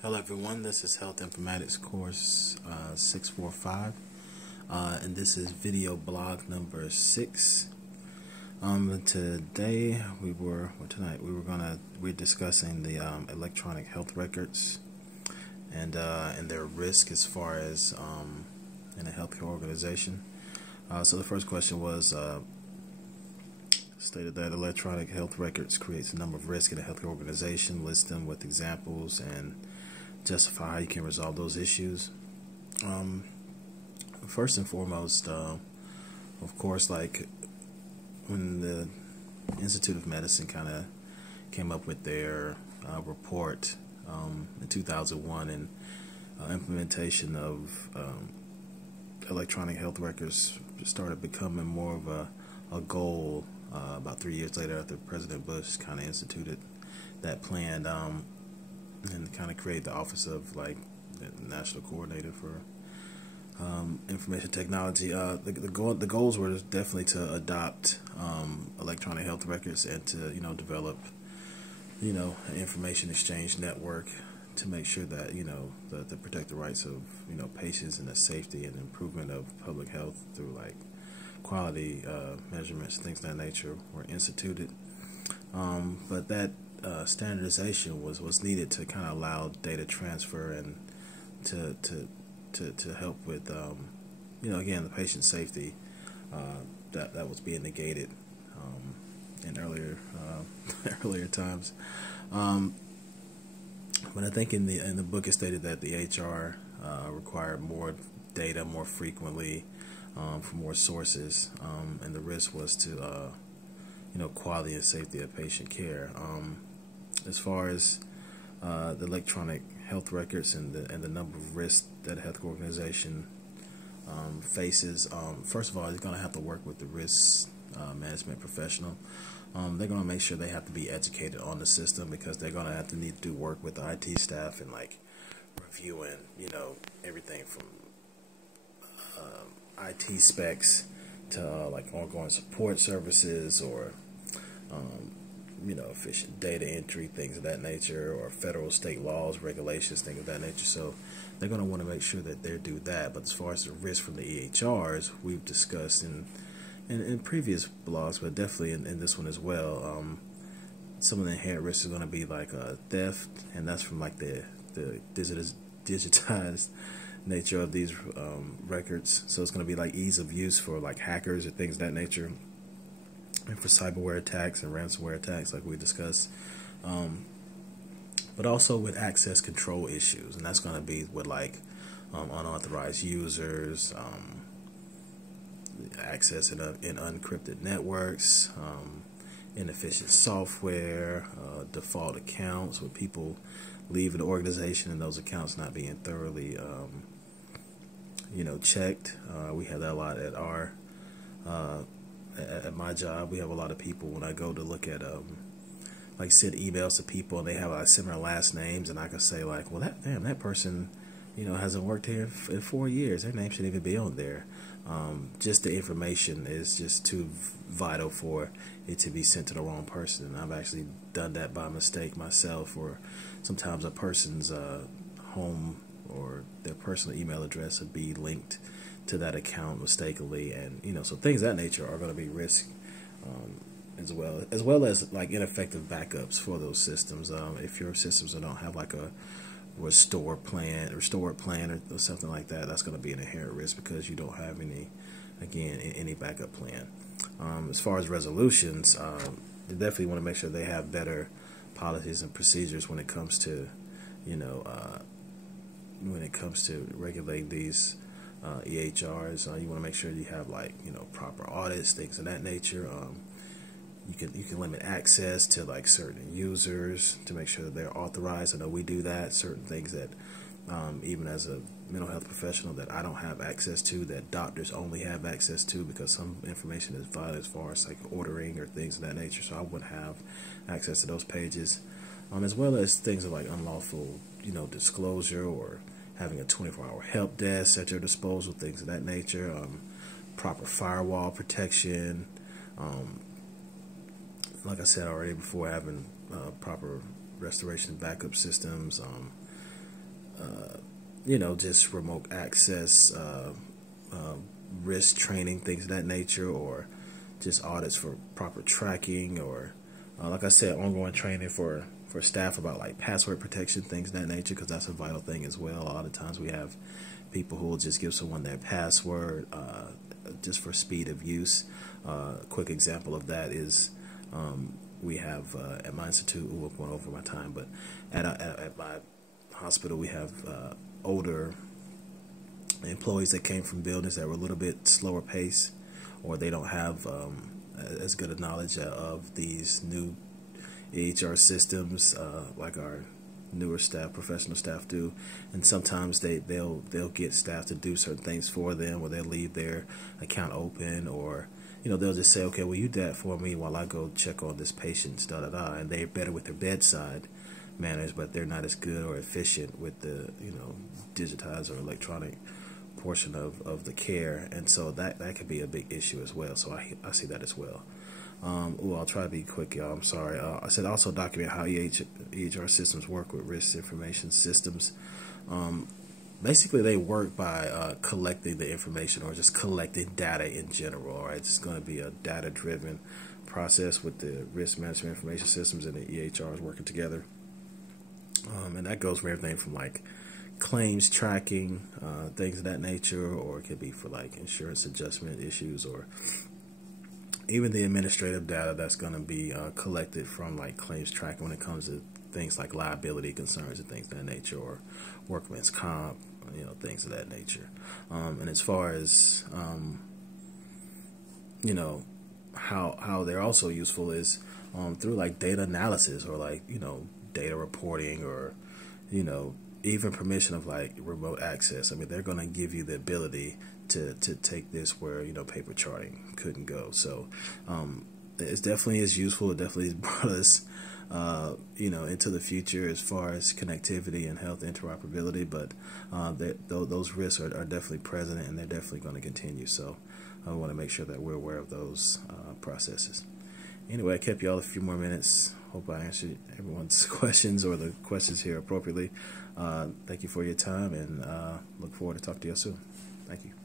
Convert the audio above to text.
Hello everyone, this is Health Informatics course 645 and this is video blog number 6. Tonight we're discussing the electronic health records and their risk as far as in a healthcare organization. So the first question was stated that electronic health records creates a number of risks in a healthcare organization. List them with examples and justify how you can resolve those issues. First and foremost, of course, like when the Institute of Medicine kind of came up with their report in 2001 and implementation of electronic health records started becoming more of a goal about 3 years later after President Bush kind of instituted that plan and kind of create the office of like the National Coordinator for Information Technology. The goals were definitely to adopt electronic health records and to develop an information exchange network to make sure that to protect the rights of patients and the safety and improvement of public health through like quality measurements, things of that nature were instituted. But that standardization was needed to kind of allow data transfer and to help with again the patient safety that was being negated in earlier times. But I think in the book it stated that the HR required more data more frequently from more sources, and the risk was to quality and safety of patient care. As far as the electronic health records and the number of risks that a health organization faces, first of all, they're going to have to work with the risk management professional. They're going to make sure they have to be educated on the system because they're going to have to need to do work with the IT staff and like reviewing everything from IT specs to like ongoing support services or efficient data entry, things of that nature, or federal, state laws, regulations, things of that nature. So they're going to want to make sure that they do that. But as far as the risk from the EHRs, we've discussed in previous blogs, but definitely in this one as well. Some of the inherent risks are going to be like theft, and that's from like the digitized nature of these records. So it's going to be like ease of use for like hackers or things of that nature, and for cyberware attacks and ransomware attacks like we discussed, but also with access control issues, and that's going to be with like unauthorized users, access in unencrypted networks, inefficient software, default accounts with people leaving the organization and those accounts not being thoroughly checked. We have that a lot at our at my job. We have a lot of people when I go to look at like send emails to people and they have like similar last names, and I can say like, well, that person hasn't worked here in 4 years. Their name shouldn't even be on there. Just the information is just too vital for it to be sent to the wrong person. And I've actually done that by mistake myself, or sometimes a person's home or their personal email address would be linked to that account mistakenly, and so things of that nature are going to be risk as well as like ineffective backups for those systems. If your systems don't have like a restore plan or something like that, that's going to be an inherent risk because you don't have any backup plan. As far as resolutions, they definitely want to make sure they have better policies and procedures when it comes to regulating these EHRs. You want to make sure you have like proper audits, things of that nature. You can limit access to like certain users to make sure that they're authorized. I know we do that. Certain things that even as a mental health professional that I don't have access to, that doctors only have access to, because some information is vital as far as like ordering or things of that nature. So I wouldn't have access to those pages, as well as things like unlawful disclosure or having a 24-hour help desk at your disposal, things of that nature, proper firewall protection, like I said already before, having proper restoration backup systems, just remote access, risk training, things of that nature, or just audits for proper tracking, or like I said, ongoing training for staff about like password protection, things of that nature, because that's a vital thing as well. A lot of times we have people who will just give someone their password just for speed of use. A quick example of that is we have at my institute, we're going over my time, but at my hospital we have older employees that came from buildings that were a little bit slower pace, or they don't have as good a knowledge of these new EHR systems like our newer staff, professional staff do, and sometimes they'll get staff to do certain things for them, or they'll leave their account open, or they'll just say, okay, well, you do that for me while I go check on this patient, and they're better with their bedside manners, but they're not as good or efficient with the digitized or electronic portion of the care, and so that could be a big issue as well. So I see that as well. I'll try to be quick, y'all. I'm sorry. I said also document how EHR systems work with risk information systems. Basically, they work by collecting the information, or just collecting data in general. All right, it's going to be a data-driven process with the risk management information systems and the EHRs working together. And that goes for everything from like claims tracking, things of that nature, or it could be for like insurance adjustment issues, or even the administrative data that's going to be collected from like claims tracking when it comes to things like liability concerns and things of that nature, or workman's comp, things of that nature. And as far as how they're also useful is through like data analysis, or like data reporting, or even permission of like remote access. I mean, they're going to give you the ability to take this where paper charting couldn't go. So it definitely is useful. It definitely has brought us into the future as far as connectivity and health interoperability, but those risks are definitely present, and they're definitely going to continue. So I want to make sure that we're aware of those processes. Anyway, I kept y'all a few more minutes. Hope I answered everyone's questions, or the questions here appropriately. Thank you for your time, and look forward to talking to you soon. Thank you.